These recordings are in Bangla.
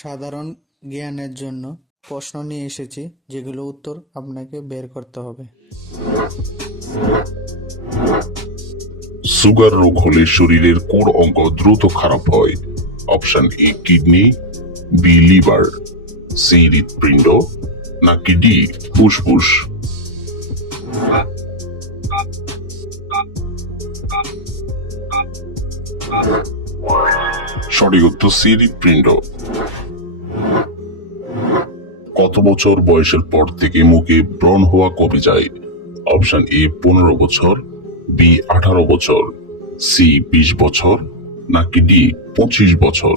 সাধারণ জ্ঞানের জন্য প্রশ্ন নিয়ে এসেছি, যেগুলো উত্তর আপনাকে বের করতে হবে। সুগার রোগ হলে শরীরের কোন অঙ্গ দ্রুত খারাপ হয়? Option A kidney, B liver, C হৃৎপিণ্ড, নাকি ডি ফুসফুস? সঠিক উত্তর সি হৃৎপিণ্ড। কত বছর বয়সের পর থেকে মুখে ব্রণ হওয়া কমে যায়? অপশন এ 15 বছর, বি 18 বছর, সি 20 বছর, নাকি ডি 25 বছর?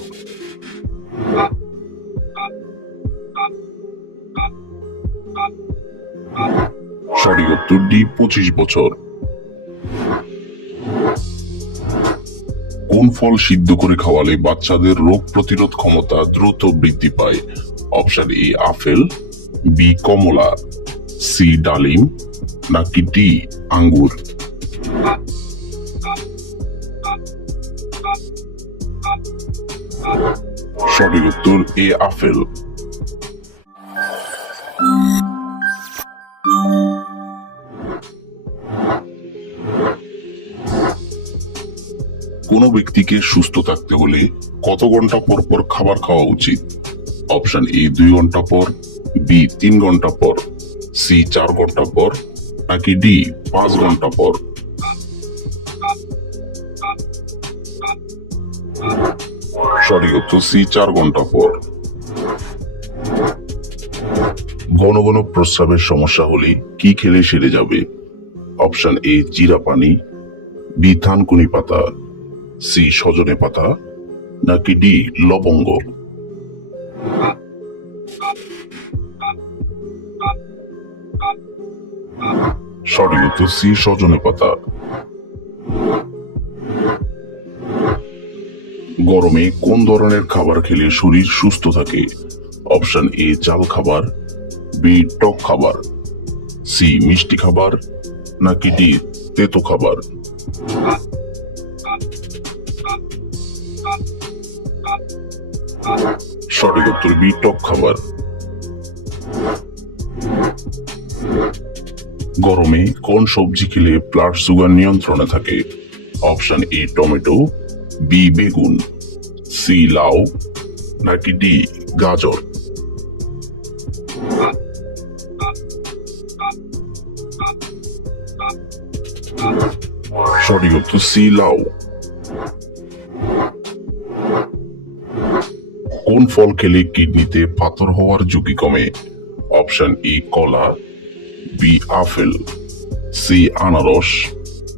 সঠিক উত্তর ডি 25 বছর। কোন ফল সিদ্ধ করে খাওয়ালে বাচ্চাদের রোগ প্রতিরোধ ক্ষমতা দ্রুত বৃদ্ধি পায়? অপশন এ আপেল, বি কমলা, সি ডালিম, নাকি ডি আঙ্গুর? সঠিক উত্তর এ আপেল। কোনো ব্যক্তিকে সুস্থ থাকতে হলে কত ঘন্টা পর পর খাবার খাওয়া উচিত? অপশন এ 2 ঘন্টা পর, বি 3 ঘন্টা পর, সি 4 ঘন্টা পর, নাকি ডি 5 ঘন্টা পর? সঠিক উত্তর সি 4 ঘন্টা পর। ঘন ঘন প্রস্রাবের সমস্যা হলে কি খেলে সেরে যাবে? অপশন এ জিরা পানি, বি থানকুনি পাতা, সি সজনে পাতা, নাকি ডি লবঙ্গ? সঠিক উত্তর সি সজনে পাতা। গরমে কোন ধরনের খাবার খেলে শরীর সুস্থ থাকে? অপশন এ ঝাল খাবার, বি টক খাবার, সি মিষ্টি খাবার, নাকি ডি তেতো খাবার? সঠিক উত্তর বি টক খাবার। গরমে কোন সবজি খেলে ব্লাড সুগার নিয়ন্ত্রণে থাকে? অপশন এ টমেটো, বি বেগুন, সি লাউ, নাকি ডি গাজর? সঠিক উত্তর সি লাউ। কোন ফল খেলে কিডনিতে পাথর হওয়ার ঝুঁকি কমে? অপশন এ কলা, বি আপেল, সি আনারস,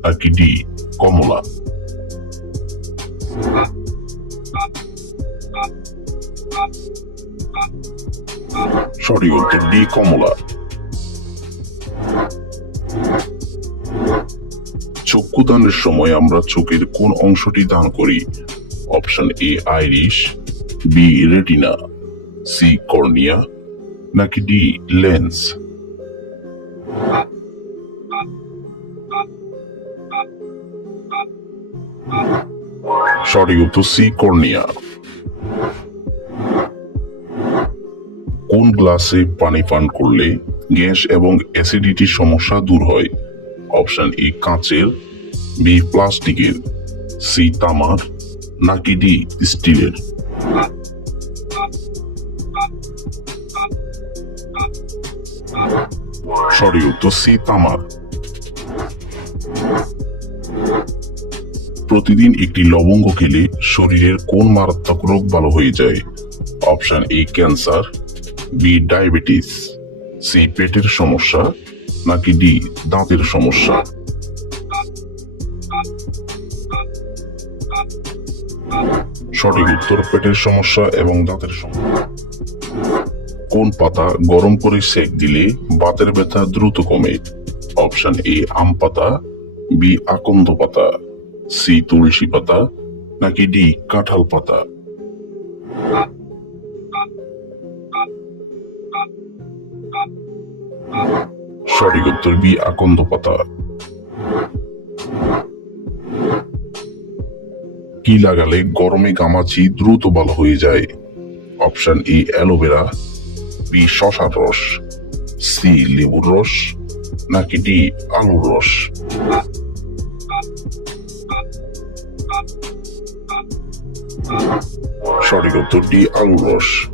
নাকি ডি কমলা? সঠিক উত্তর ডি কমলা। চক্ষুদানের সময় আমরা চোখের কোন অংশটি দান করি? Option A iris, B retina, C cornea, নাকি ডি লেন্স? সঠিক উত্তর সি কর্নিয়া। কোন গ্লাসে পানি পান করলে গ্যাস এবং অ্যাসিডিটির সমস্যা দূর হয়? অপশন এ কাঁচের, বি প্লাস্টিকের, সি তামার, নাকি ডি স্টিলের? সঠিক উত্তর সি তামার। প্রতিদিন একটি লবঙ্গ খেলে শরীরের কোন মারাত্মক রোগ ভালো হয়ে যায়? Option A cancer, B diabetes, C পেটের সমস্যা, নাকি ডি দাঁতের সমস্যা? সঠিক উত্তর পেটের সমস্যা এবং দাঁতের সমস্যা। কোন পাতা গরম করে সেক দিলে বাতের ব্যথা দ্রুত কমে? অপশন এ আম পাতা, বি আকন্দ পাতা, সি তুলসী পাতা, নাকি ডি কাঁঠাল পাতা? সঠিক উত্তর বি আকন্দ পাতা। কি লাগালে গরমে ঘামাচি দ্রুত ভালো হয়ে যায়? অপশন এ অ্যালোভেরা, বি শশার রস, সি লেবুর রস, নাকি ডি আলুর রস? সঠিক উত্তর ডি আলুর রস।